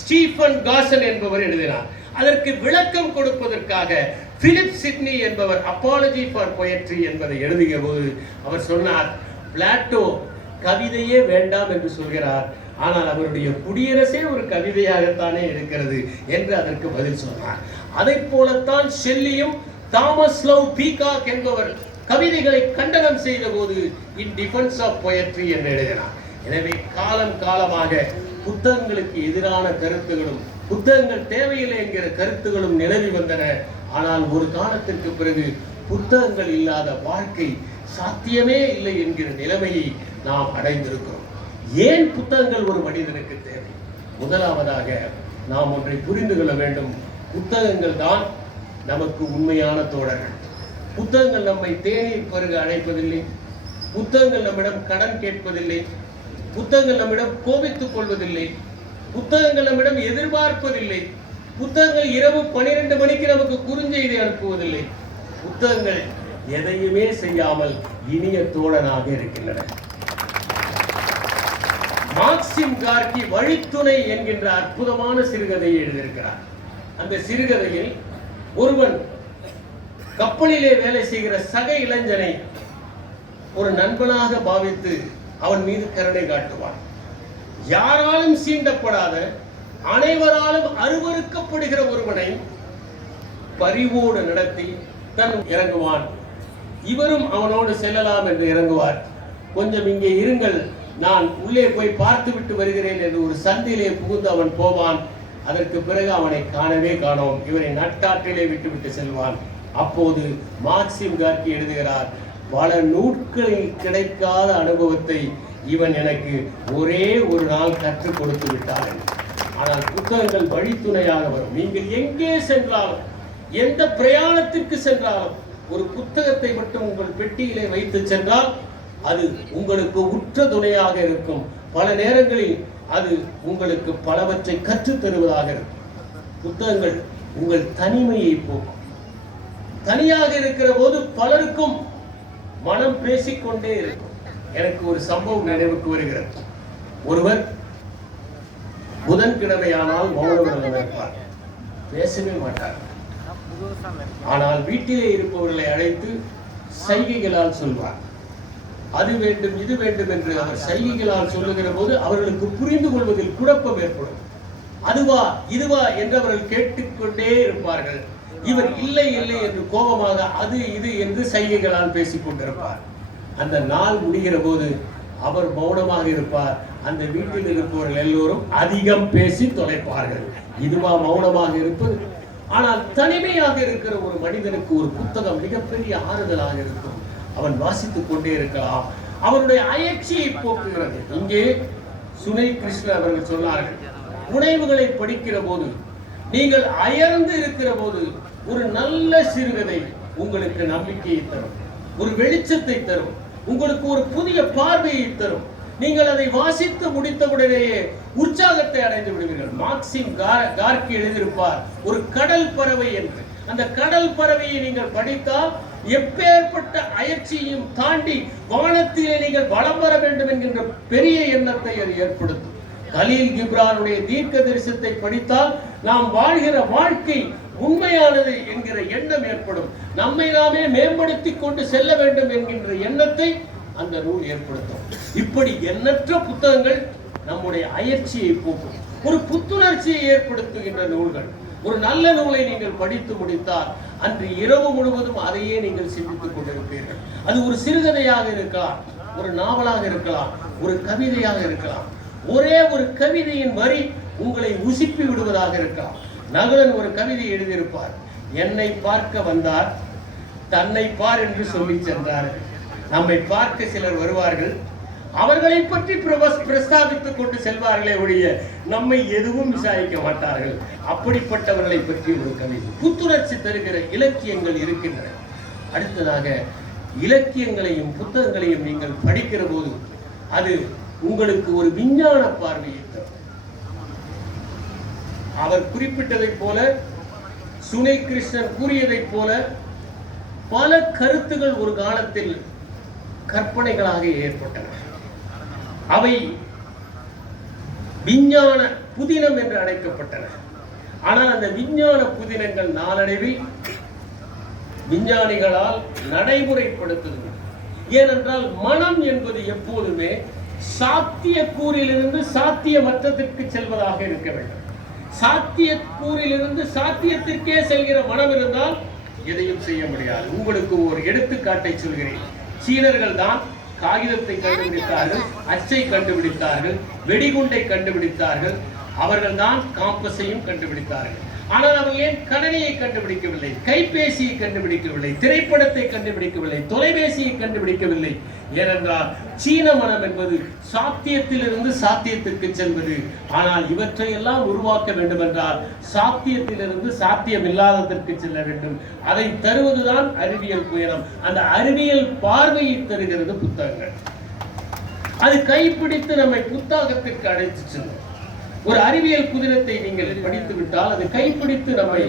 Stephen காசன் என்பவர் எழுதினார். அதற்கு விளக்கம் கொடுப்பதற்காக பிலிப் சிட்னி என்பவர் அப்பாலஜி ஃபார் பொயட்ரி என்பதை எழுதுகிற போது அவர் சொன்னார் பிளாட்டோ கவிதையே வேண்டாம் என்று சொல்கிறார். ஆனால் அவருடைய குடியரசே ஒரு கவிதையாகத்தானே இருக்கிறது என்று அதற்கு பதில் சொன்னார். அதை போலத்தான் ஷெல்லியும் தாமஸ் லவ் பீகாக் என்பவர் கவிதைகளை கண்டனம் செய்த போது இன் டிஃபென்ஸ் ஆஃப் பொயட்ரி என்று எழுதினார். எனவே காலம் காலமாக புத்தகங்களுக்கு எதிரான கருத்துகளும் புத்தகங்கள் தேவையில்லை என்கிற கருத்துகளும் நிலவி வந்தன. ஆனால் ஒரு காலத்திற்கு பிறகு புத்தகங்கள் இல்லாத வாழ்க்கை சாத்தியமே இல்லை என்கிற நிலைமையை நாம் அடைந்திருக்கிறோம். ஏன் புத்தகங்கள் ஒரு மனிதனுக்கு தேவை? முதலாவதாக நாம் ஒன்றை புரிந்து கொள்ள வேண்டும். புத்தகங்கள் தான் நமக்கு உண்மையான தோழர்கள். புத்தகங்கள் நம்மை தேநீர் பருக அழைப்பதில்லை. புத்தகங்கள் நம்மிடம் கடன் கேட்பதில்லை. புத்தகங்கள் நம்மிடம் கோபித்துக் கொள்வதில்லை. புத்தகங்கள் நம்மிடம் எதிர்பார்ப்பதில்லை. புத்தகங்கள் இரவு பனிரெண்டு மணிக்கு நமக்கு குறுஞ்செய்தி அனுப்புவதில்லை. புத்தகங்கள் எதையுமே செய்யாமல் இனிய தோழனாக இருக்கின்றன. மார்க்சிம் கார்கி வழித்துணை என்கின்ற அற்புதமான சிறுகதையை எழுதியிருக்கிறார். அந்த சிறுகதையில் ஒருவன் கப்பலிலே வேலை செய்கிற சக இளைஞனை ஒரு நண்பனாக பாவித்து அவன் மீது கருணை காட்டுவான். யாராலும் சீண்டப்படாத அனைவராலும் அருவருக்கப்படுகிற ஒருவனை பரிவோடு நடத்தி தன் இறங்குவான். இவரும் அவனோடு செல்லலாம் என்று இறங்குவார். கொஞ்சம் இங்கே இருங்கள் நான் உள்ளே போய் பார்த்து விட்டு வருகிறேன் என்று ஒரு சந்திலே புகுந்து அவன் போவான். அதற்கு பிறகு அவனை காணவே காணோம். இவரை நட்டாற்றிலே விட்டுவிட்டு செல்வான். அப்போது மார்க்சிம் கார்கி எழுதுகிறார் பல நூட்களில் கிடைக்காத அனுபவத்தை இவன் எனக்கு ஒரே ஒரு நாள் கற்றுக் கொடுத்து விட்டார்கள் ஆனால் புத்தகங்கள் வழித்துணையாக வரும். நீங்கள் எங்கே சென்றாலும் எந்த பிரயாணத்திற்கு சென்றாலும் ஒரு புத்தகத்தை மட்டும் உங்கள் பெட்டியிலே வைத்து சென்றால் அது உங்களுக்கு உற்ற துணையாக இருக்கும். பல நேரங்களில் அது உங்களுக்கு பலவற்றை கற்றுத் தருவதாக இருக்கும். புத்தகங்கள் உங்கள் தனிமையை போக்கும். தனியாக இருக்கிற போது பலருக்கும் மனம் பேசிக்கொண்டே இருக்கும். எனக்கு ஒரு சம்பவம் நினைவுக்கு வருகிறது. ஒருவர் புதன்கிழமையானால் மௌன விரதம் இருப்பார். பேசவே மாட்டார். ஆனால் வீட்டிலே இருப்பவர்களை அழைத்து சைகைகளால் சொல்வார். அது வேண்டும் இது வேண்டும் என்று அவர் சைகைகளால் சொல்லுகிற போது அவர்களுக்கு புரிந்து கொள்வதில் குழப்பம் ஏற்படும். அதுவா இதுவா என்று அவர்கள் கேட்டுக்கொண்டே இருப்பார்கள். இவர் இல்லை இல்லை என்று கோபமாக அது இது என்று சைகைகளால் பேசிக் கொண்டிருப்பார். அந்த நாள் முடிகிற போது அவர் மௌனமாக இருப்பார். அந்த வீட்டில் இருப்பவர்கள் எல்லோரும் அதிகம் பேசி தொலைப்பார்கள். இதுவா மௌனமாக இருப்பது? ஆனால் தனிமையாக இருக்கிற ஒரு மனிதனுக்கு ஒரு புத்தகம் மிகப்பெரிய ஆறுதலாக இருக்கும். அவன் வாசித்துக் கொண்டே இருக்கலாம். அவனுடைய அயற்சியை போக்குகிறது. இங்கே சுனை கிருஷ்ணன் அவர்கள் சொன்னார்கள் உணவுகளை படிக்கிற போது நீங்கள் அயர்ந்து இருக்கிற போது ஒரு நல்ல சிறுகதை உங்களுக்கு நம்பிக்கையை தரும். ஒரு வெளிச்சத்தை தரும். உங்களுக்கு ஒரு புதிய பார்வையை தரும். நீங்கள் அதை வாசித்து முடித்தவுடனேயே உற்சாகத்தை அடைந்து விடுவீர்கள். மார்க்சிம் கார்கி எழுதியிருப்பார் ஒரு கடல் பறவை என்று. அந்த கடல் பறவையை நீங்கள் படித்தால் எப்பேற்பட்ட அயற்சியையும் தாண்டி வானத்திலே நீங்கள் வலம் வர வேண்டும் என்கின்ற பெரிய எண்ணத்தை அது ஏற்படுத்தும். கலீல் கிப்ரானுடைய தீர்க்க தரிசனத்தை படித்தால் நாம் வாழ்கிற வாழ்க்கை உண்மையானது என்கிற எண்ணம் ஏற்படும். நம்மை நாமே மேம்படுத்திக் கொண்டு செல்ல வேண்டும் என்கின்ற எண்ணத்தை அந்த நூல் ஏற்படுத்தும். இப்படி எண்ணற்ற புத்தகங்கள் நம்முடைய அயற்சியை போக்கும். ஒரு புத்துணர்ச்சியை ஏற்படுத்துகின்ற நூல்கள். ஒரு நல்ல நூலை நீங்கள் படித்து முடித்தால் அன்று இரவு முழுவதும் அதையே நீங்கள் சிந்தித்துக் கொண்டிருப்பீர்கள். அது ஒரு சிறுகதையாக இருக்கலாம் ஒரு நாவலாக இருக்கலாம் ஒரு கவிதையாக இருக்கலாம். ஒரே ஒரு கவிதையின் வரி உங்களை உசிப்பி விடுவதாக இருக்கலாம். நகுலன் ஒரு கவிதை எழுதியிருப்பார். என்னை பார்க்க வந்தார் தன்னை பார் என்று சொல்லி சென்றார். நம்மை பார்க்க சிலர் வருவார்கள். அவர்களை பற்றி பிரபஸ் பிரஸ்தாபித்துக் கொண்டு செல்வார்களே ஒழிய நம்மை எதுவும் விசாரிக்க மாட்டார்கள். அப்படிப்பட்டவர்களை பற்றி ஒரு கவிதை. புத்துணர்ச்சி தருகிற இலக்கியங்கள் இருக்கின்றன. அடுத்ததாக இலக்கியங்களையும் புத்தகங்களையும் நீங்கள் படிக்கிற போது அது உங்களுக்கு ஒரு விஞ்ஞான பார்வையை அவர் குறிப்பிட்டதைப் போல சுனை கிருஷ்ணன் கூறியதைப் போல பல கருத்துகள் ஒரு காலத்தில் கற்பனைகளாக ஏற்பட்டன. அவை விஞ்ஞான புதினம் என்று அழைக்கப்பட்டன. ஆனால் அந்த விஞ்ஞான புதினங்கள் நாளடைவில் விஞ்ஞானிகளால் நடைமுறைப்படுத்தது ஏனென்றால் மனம் என்பது எப்போதுமே சாத்தியக்கூறிலிருந்து சாத்தியமற்றத்திற்கு செல்வதாக இருக்க வேண்டும். சாத்தியக்கூறிலிருந்து சாத்தியத்திற்கே செல்கிற மனம் இருந்தால் எதையும் செய்ய முடியாது. உங்களுக்கு ஒரு எடுத்துக்காட்டை சொல்கிறேன். சீனர்கள் தான் காகிதத்தை கண்டுபிடித்தார்கள் அச்சை கண்டுபிடித்தார்கள் வெடிகுண்டை கண்டுபிடித்தார்கள். அவர்கள் தான் காம்பஸையும் கண்டுபிடித்தார்கள். ஆனால் அவங்க ஏன் கணனியை கண்டுபிடிக்கவில்லை? கைபேசியை கண்டுபிடிக்கவில்லை. திரைப்படத்தை கண்டுபிடிக்கவில்லை. தொலைபேசியை கண்டுபிடிக்கவில்லை. ஏனென்றால் சீன மனம் என்பது சாத்தியத்திலிருந்து சாத்தியத்திற்கு செல்வது. ஆனால் இவற்றை எல்லாம் உருவாக்க வேண்டும் என்றால் சாத்தியத்திலிருந்து சாத்தியம் இல்லாததற்கு செல்ல வேண்டும். அதை தருவதுதான் அறிவியல் புயலம். அந்த அறிவியல் பார்வையை தருகிறது புத்தகங்கள். அது கைப்பிடித்து நம்மை புத்தகத்திற்கு அழைத்து செல்லும். ஒரு அறிவியல் குதிரத்தை நீங்கள் படித்து விட்டால் அது கைப்பிடித்து நம்மை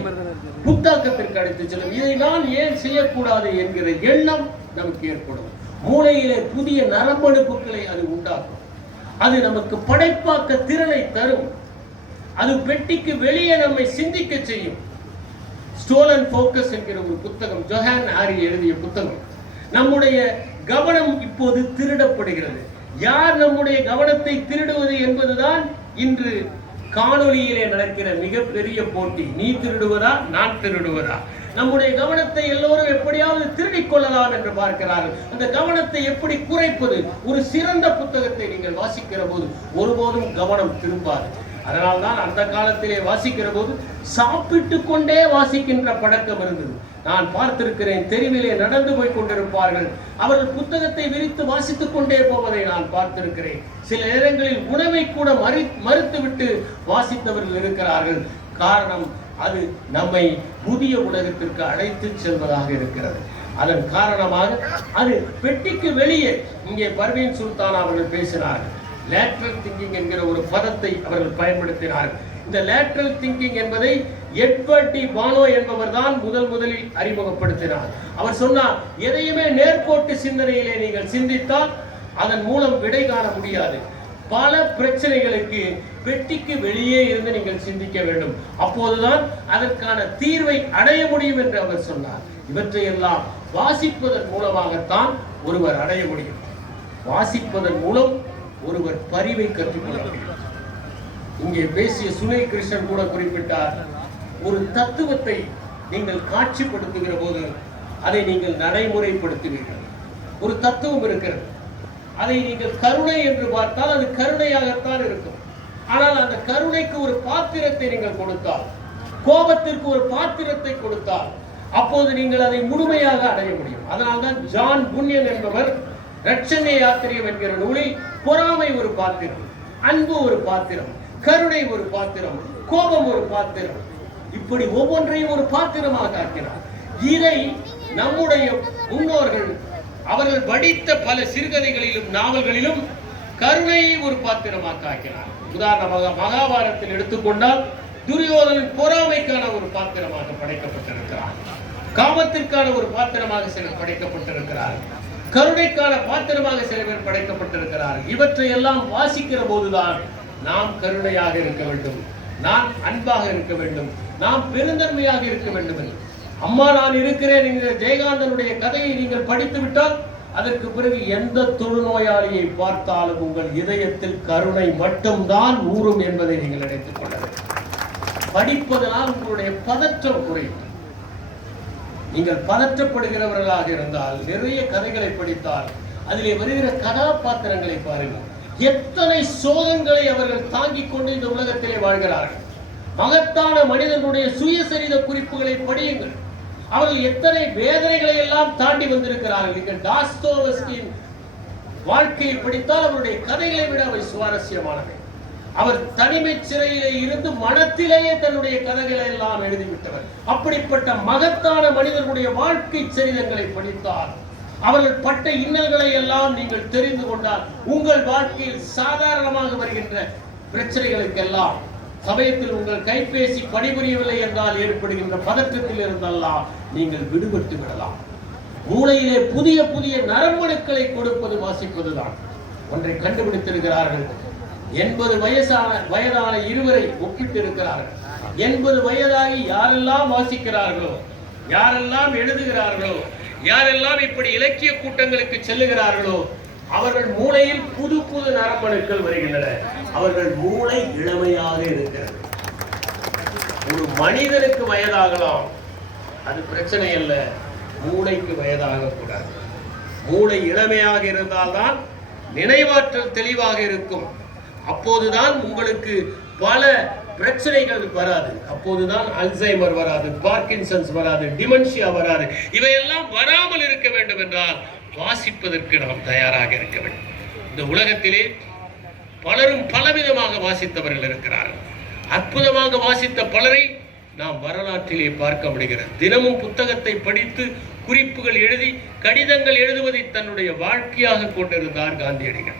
புத்தாக்கத்திற்கு அழைத்து செல்லும். இதை நான் ஏன் செய்யக்கூடாது என்கிற எண்ணம் நமக்கு ஏற்படும். மூளையிலே புதிய நரம்பணுப்புகளை அது உண்டாக்கும். அது நமக்கு படைப்பாக்க திறனை தரும். அது பெட்டிக்கு வெளியே நம்மை சிந்திக்க செய்யும். ஸ்டோலன் ஃபோக்கஸ் என்கிற ஒரு புத்தகம் ஜொஹான் ஆரி எழுதிய புத்தகம். நம்முடைய கவனம் இப்போது திருடப்படுகிறது. யார் நம்முடைய கவனத்தை திருடுவது என்பதுதான் இன்று காணொலியிலே நடக்கிற மிகப்பெரிய போட்டி நீ திருடுவதா நான் திருடுவதா? நம்முடைய கவனத்தை எல்லோரும் எப்படியாவது திருடிக் கொள்ளலாம் என்று பார்க்கிறார்கள். அந்த கவனத்தை எப்படி குறைப்பது? ஒரு சிறந்த புத்தகத்தை நீங்கள் வாசிக்கிற போது ஒருபோதும் கவனம் திரும்பாது. அதனால்தான் அந்த காலத்திலே வாசிக்கிற போது சாப்பிட்டு கொண்டே வாசிக்கின்ற பழக்கம் இருந்தது. நான் பார்த்திருக்கிறேன் தெருவிலே நடந்து போய் கொண்டிருப்பார்கள் அவர்கள் புத்தகத்தை விரித்து வாசித்துக் கொண்டே போவதை நான் பார்த்திருக்கிறேன். சில நேரங்களில் உணவை கூட மறு மறுத்துவிட்டு வாசித்தவர்கள் இருக்கிறார்கள். காரணம் அது நம்மை புதிய உலகத்திற்கு அழைத்து செல்வதாக இருக்கிறது. அதன் காரணமாக அது பெட்டிக்கு வெளியே இங்கே பர்வீன் சுல்தான் அவர்கள் பேசினார்கள். லேட்ரல் திங்கிங் என்கிற ஒரு பதத்தை அவர்கள் பயன்படுத்தினார்கள். இந்த லேட்ரல் திங்கிங் என்பதை எட்வர்ட் டி பானோ என்பவர் தான் முதல் முதலில் அறிமுகப்படுத்தினார். அவர் சொன்னார் எதையுமே நேர்கோட்டு சிந்தனையிலே நீங்கள் சிந்தித்தால் அதன் மூலம் விடை காண முடியாது. பல பிரச்சனைகளுக்கு பெட்டிக்கு வெளியே இருந்து நீங்கள் சிந்திக்க வேண்டும். அப்போதுதான் அதற்கான தீர்வை அடைய முடியும் என்று அவர் சொன்னார். இவற்றையெல்லாம் வாசிப்பதன் மூலமாகத்தான் ஒருவர் அடைய முடியும். வாசிப்பதன் மூலம் ஒருவர் பரிவை கற்றுக்கொள்ள முடியும். இங்கே பேசிய சுனை கிருஷ்ணன் கூட குறிப்பிட்டார். ஒரு தத்துவத்தை நீங்கள் காட்சிப்படுத்துகிற போது அதை நீங்கள் நடைமுறைப்படுத்துவீர்கள். ஒரு தத்துவம் இருக்கிறது. அதை நீங்கள் கருணை என்று பார்த்தால் அது கருணையாகத்தான் இருக்கும். ஆனால் அந்த கருணைக்கு ஒரு பாத்திரத்தை நீங்கள் கொடுத்தால் கோபத்திற்கு ஒரு பாத்திரத்தை கொடுத்தால் அப்போது நீங்கள் அதை முழுமையாக அடைய முடியும். அதனால்தான் ஜான் புண்ணியன் என்பவர் ரட்சணை யாத்திரியம் என்கிற நூலில் பொறாமை ஒரு பாத்திரம் அன்பு ஒரு பாத்திரம் கருணை ஒரு பாத்திரம் கோபம் ஒரு பாத்திரம். இப்படி ஒவ்வொன்றையும் ஒரு பாத்திரமாக ஆக்கினார் இதை நம்முடைய முன்னோர்கள் அவர்கள் படித்த பல சிறுகதைகளிலும் நாவல்களிலும் கருணையை ஒரு பாத்திரமாக ஆக்கினார் உதாரணமாக மகாபாரதத்தில் எடுத்துக்கொண்டால் துரியோதனன் பொறாமைக்கான ஒரு பாத்திரமாக படைக்கப்பட்டிருக்கிறார். காமத்திற்கான ஒரு பாத்திரமாக சிலர் படைக்கப்பட்டிருக்கிறார். கருணைக்கான பாத்திரமாக சில பேர் படைக்கப்பட்டிருக்கிறார். இவற்றை எல்லாம் வாசிக்கிற போதுதான் நாம் கருணையாக இருக்க வேண்டும். நான் அன்பாக இருக்க வேண்டும். நாம் பெருந்தன்மையாக இருக்க வேண்டும் என்று அம்மா நான் இருக்கிறேன் என்கிற ஜெயகாந்தனுடைய கதையை நீங்கள் படித்து விட்டால் அதற்கு பிறகு எந்த தொழுநோயாளியை பார்த்தாலும் உங்கள் இதயத்தில் கருணை மட்டும்தான் ஊறும் என்பதை நீங்கள் நினைத்துக் கொள்ள வேண்டும். படிப்பதனால் உங்களுடைய பதற்றம் குறையும். நீங்கள் பதற்றப்படுகிறவர்களாக இருந்தால் நிறைய கதைகளை படித்தால் அதிலே வருகிற கதாபாத்திரங்களை பாருங்கள். எத்தனை சோகங்களை அவர்கள் தாங்கிக் கொண்டு இந்த உலகத்திலே வாழ்கிறார்கள்? மகத்தான மனிதனுடைய சுயசரித குறிப்புகளை படியுங்கள். அவர்கள் எத்தனை வேதனைகளை எல்லாம் தாண்டி வந்திருக்கிறார்கள்? நீங்கள் டாஸ்டோவஸ்கியின் வாழ்க்கையை படித்தால் அவருடைய கதைகளை விட அவை சுவாரஸ்யமானவை. அவர் தனிமை சிறையிலே இருந்து மனத்திலேயே தன்னுடைய கதைகளை எல்லாம் எழுதிவிட்டவர். அப்படிப்பட்ட மகத்தான மனிதனுடைய வாழ்க்கை சரிதங்களை படித்தார். அவர்கள் பட்ட இன்னல்களை எல்லாம் நீங்கள் தெரிந்து கொண்டால் உங்கள் வாழ்க்கையில் சாதாரணமாக வருகின்ற பிரச்சனைகளுக்கெல்லாம் சமயத்தில் உங்கள் கைபேசி பணிபுரியவில்லை என்றால் ஏற்படுகின்ற பதற்றத்தில் இருந்தெல்லாம் நீங்கள் விடுபட்டு விடலாம். மூளையிலே புதிய புதிய நரம்பணுக்களை கொடுப்பது வாசிப்பதுதான். ஒன்றை கண்டுபிடித்திருக்கிறார்கள். எண்பது வயசான வயதான இருவரை ஒப்பிட்டு இருக்கிறார்கள் எண்பது வயதாகி யாரெல்லாம் வாசிக்கிறார்களோ யாரெல்லாம் எழுதுகிறார்களோ யாரெல்லாம் இப்படி இலக்கிய கூட்டங்களுக்கு செல்லுகிறார்களோ அவர்கள் மூளையில் புது புது நரம்பணுக்கள் வருகின்றன. அவர்கள் மூளை இளமையாக இருக்கிறது. ஒரு மனிதனுக்கு வயதாகலாம். அது பிரச்சனை அல்ல. மூளைக்கு வயதாக கூடாது. மூளை இளமையாக இருந்தால்தான் நினைவாற்றல் தெளிவாக இருக்கும். அப்போதுதான் உங்களுக்கு பல பிரச்சனைகள் வராது. அப்போதுதான் அல்சைமர் வராது பார்க்கின்சன்ஸ் வராது டிமென்ஷியா வராது. இவையெல்லாம் வராமல் இருக்க வேண்டும் என்றால் வாசிப்பதற்கு நாம் தயாராக இருக்க வேண்டும். இந்த உலகத்திலே பலரும் பலவிதமாக வாசித்தவர்கள் இருக்கிறார்கள். அற்புதமாக வாசித்த பலரை நாம் வரலாற்றிலே பார்க்க முடிகிறது. தினமும் புத்தகத்தை படித்து குறிப்புகள் எழுதி கடிதங்கள் எழுதுவதை தன்னுடைய வாழ்க்கையாக கொண்டிருந்தார் காந்தியடிகள்.